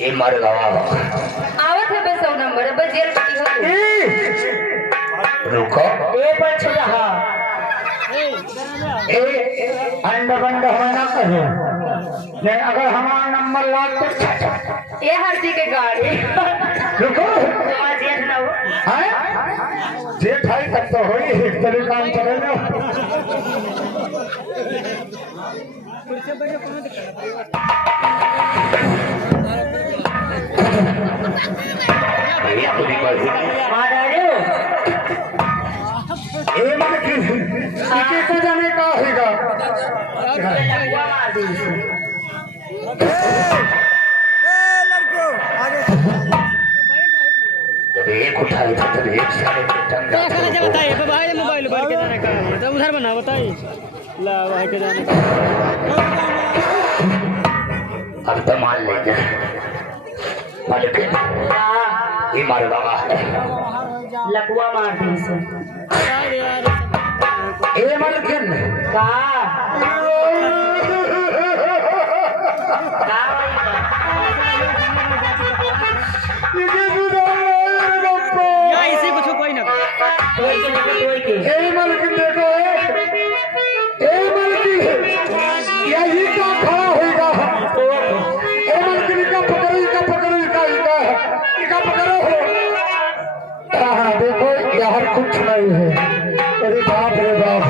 ये मर गवा आवत है बस नंबर बस जेल पट्टी हो रुको ए पर छोड़ा हा ए अंड बंड होना कहे ले अगर हमारा नंबर लाग तो ये हरदी के गाड़ी रुको आज ये ना हो हैं जे भाई तक तो होई एक तेरे काम चले लो भैया खुद ही कोई मार रहे हो ए मन की इके तो जाने का होगा लकुआ मार दी जब एक उठाई था तब एक सारे टंगा बताइए भाई मोबाइल बढ़ के जाने का है तो उधर बना बताइए ला भाई के जाने का अब तो मान लेंगे मालिक ये मार गवा लकुआ मार दी से ए मलकिन का या इसी कुछ कोई ना ए मलकिन देखो ए मलकिन यही का खड़ा होगा ए मलकिन का पकड़ो इका पकड़ो हाँ देखो यार कुछ नहीं है अरे बाप रे बाप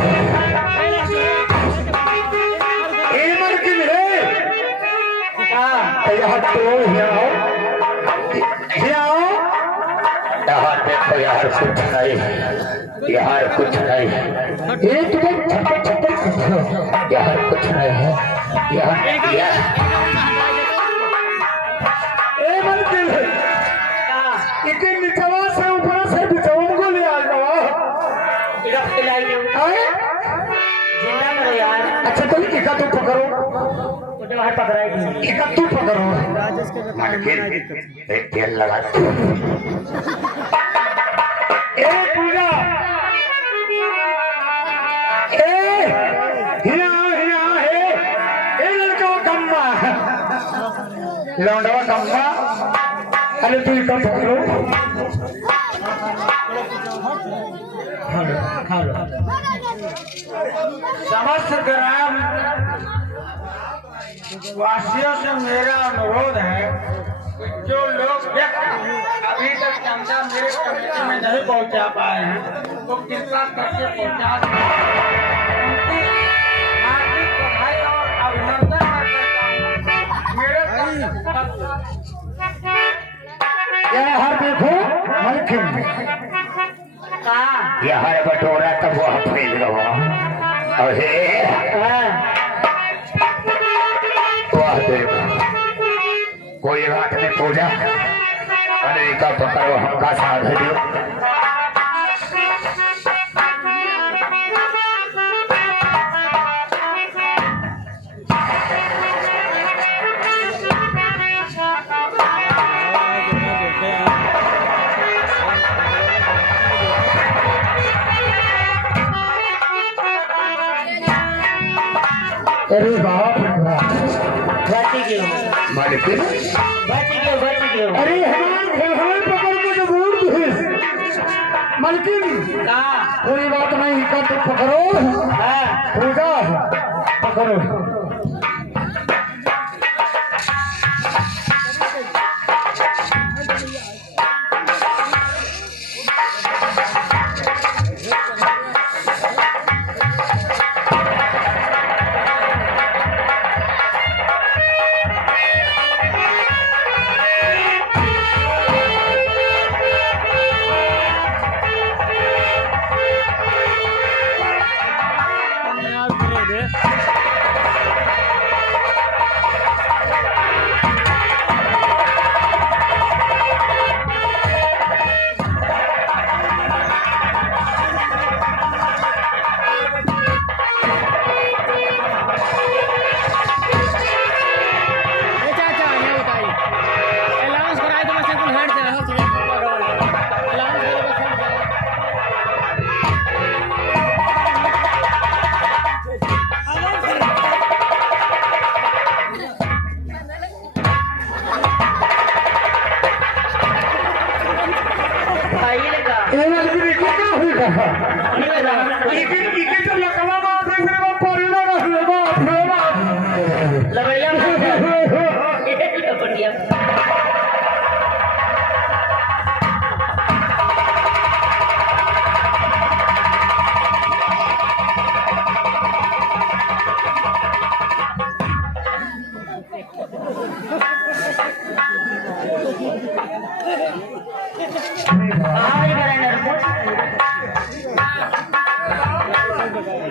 ए मलकिन है यहाँ तो यहाँ देखो यार कुछ नहीं यार कुछ नहीं ये तुम्हें छप्पर यार कुछ नहीं है यार ए मलकिन इके निचवा से ऊपर से बिचौन को ले आ जाओ अच्छा तो इका तू पकड़ो इका तू पकड़ो एक तेल लगा ए पूजा ए हिया है ए लड़का कम्मा लौंडा कम्मा अरे तू इका पकड़ो समस्त ग्राम वासियों से मेरा अनुरोध है जो लोग व्यक्ति अभी तक चंदा मेरे कमेटी में नहीं पहुंचा पाए हैं तो कृपा करके पहुंचा उनकी हार्दिक बधाई और अभिनंदन मैं करता हूं मेरे हर देखो मलकिन यार बटोरा तब वो फेल गवा अरे वाह देव कोई बात नहीं पूजा अरे का पकड़ो हमका साथ दियो अरे बाप मालिक अरे हमारे पकड़ को जो बोल दे मलकिन कोई बात नहीं का तो पकड़ो पूजा पकड़ो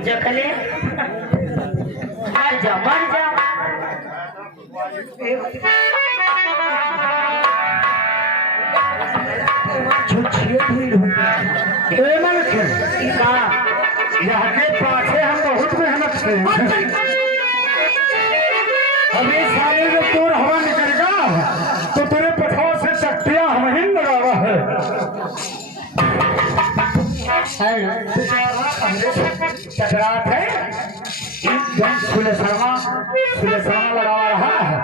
जखले मर जा यहाँ के पाछे हम बहुत मेहनत से अभी साले में तोर हवा निकलेगा तो तेरे पठाओ से शक्तियां हम ही लगावा है टकरात है एकदम सुलेसरमा लगा रहा है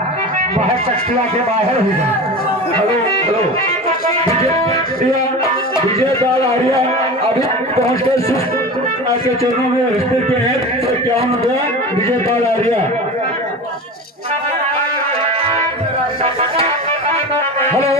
वह शक्तियां के बाहर हो जाए। हेलो हेलो विजय पाल आर्या अभी पहुंचकर आपके चरणों में रिश्ते के हैं। तो क्या हुआ विजय पाल आर्या? हेलो